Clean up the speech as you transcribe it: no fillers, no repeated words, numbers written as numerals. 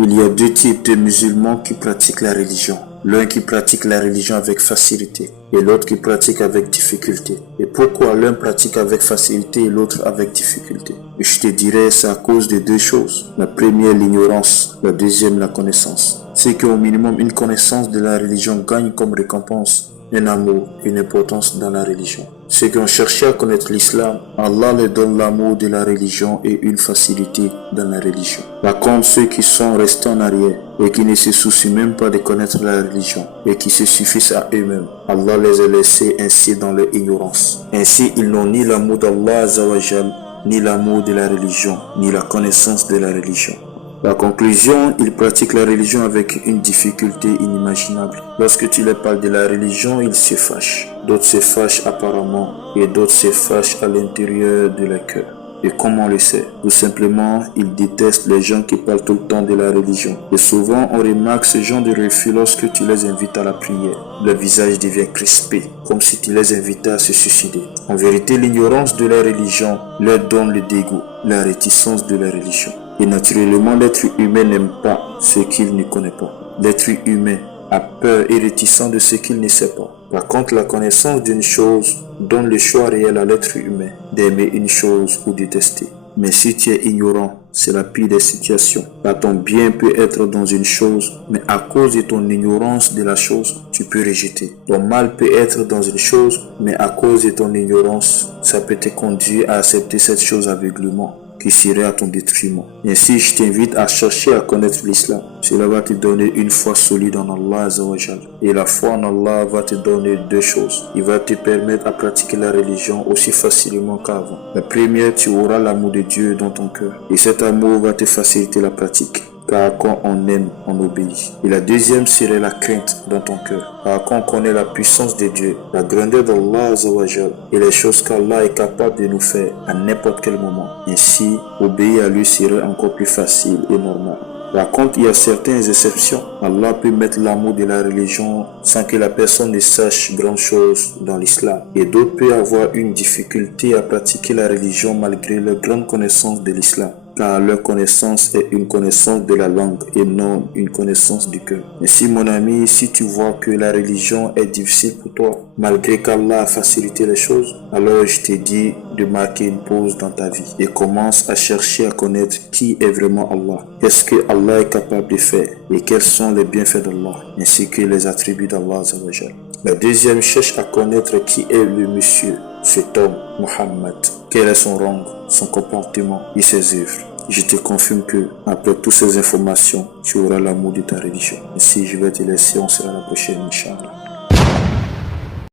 Il y a deux types de musulmans qui pratiquent la religion. L'un qui pratique la religion avec facilité et l'autre qui pratique avec difficulté. Et pourquoi l'un pratique avec facilité et l'autre avec difficulté? Je te dirais, c'est à cause de deux choses. La première, l'ignorance. La deuxième, la connaissance. C'est qu'au minimum, une connaissance de la religion gagne comme récompense un amour, une importance dans la religion. Ceux qui ont cherché à connaître l'islam, Allah leur donne l'amour de la religion et une facilité dans la religion. Par contre, ceux qui sont restés en arrière et qui ne se soucient même pas de connaître la religion et qui se suffisent à eux-mêmes, Allah les a laissés ainsi dans leur ignorance. Ainsi, ils n'ont ni l'amour d'Allah Azzawajal, ni l'amour de la religion, ni la connaissance de la religion. La conclusion, ils pratiquent la religion avec une difficulté inimaginable. Lorsque tu leur parles de la religion, ils se fâchent. D'autres se fâchent apparemment et d'autres se fâchent à l'intérieur de leur cœur. Et comment on le sait? Tout simplement, ils détestent les gens qui parlent tout le temps de la religion. Et souvent, on remarque ce genre de refus lorsque tu les invites à la prière. Leur visage devient crispé, comme si tu les invitais à se suicider. En vérité, l'ignorance de la religion leur donne le dégoût, la réticence de la religion. Et naturellement, l'être humain n'aime pas ce qu'il ne connaît pas. L'être humain a peur et réticent de ce qu'il ne sait pas. Par contre, la connaissance d'une chose donne le choix réel à l'être humain d'aimer une chose ou détester. Mais si tu es ignorant, c'est la pire des situations. Car ton bien peut être dans une chose, mais à cause de ton ignorance de la chose, tu peux rejeter. Ton mal peut être dans une chose, mais à cause de ton ignorance, ça peut te conduire à accepter cette chose aveuglément, qui serait à ton détriment. Ainsi, je t'invite à chercher à connaître l'islam. Cela va te donner une foi solide en Allah Azzawajal. Et la foi en Allah va te donner deux choses. Il va te permettre à pratiquer la religion aussi facilement qu'avant. La première, tu auras l'amour de Dieu dans ton cœur. Et cet amour va te faciliter la pratique. Car quand on aime, on obéit. Et la deuxième serait la crainte dans ton cœur. Car quand on connaît la puissance de Dieu, la grandeur d'Allah Azzawajal et les choses qu'Allah est capable de nous faire à n'importe quel moment. Ainsi, obéir à lui serait encore plus facile et normal. Par contre, il y a certaines exceptions. Allah peut mettre l'amour de la religion sans que la personne ne sache grand chose dans l'islam. Et d'autres peuvent avoir une difficulté à pratiquer la religion malgré leur grande connaissance de l'islam. Car leur connaissance est une connaissance de la langue et non une connaissance du cœur. Mais si mon ami, si tu vois que la religion est difficile pour toi, malgré qu'Allah a facilité les choses, alors je te dis de marquer une pause dans ta vie et commence à chercher à connaître qui est vraiment Allah. Qu'est-ce que Allah est capable de faire et quels sont les bienfaits d'Allah ainsi que les attributs d'Allah Azzawajal. La deuxième, cherche à connaître qui est le monsieur, cet homme, Muhammad. Quel est son rang, son comportement et ses œuvres. Je te confirme que, après toutes ces informations, tu auras l'amour de ta religion. Ainsi, je vais te laisser, on sera la prochaine, Inch'Allah.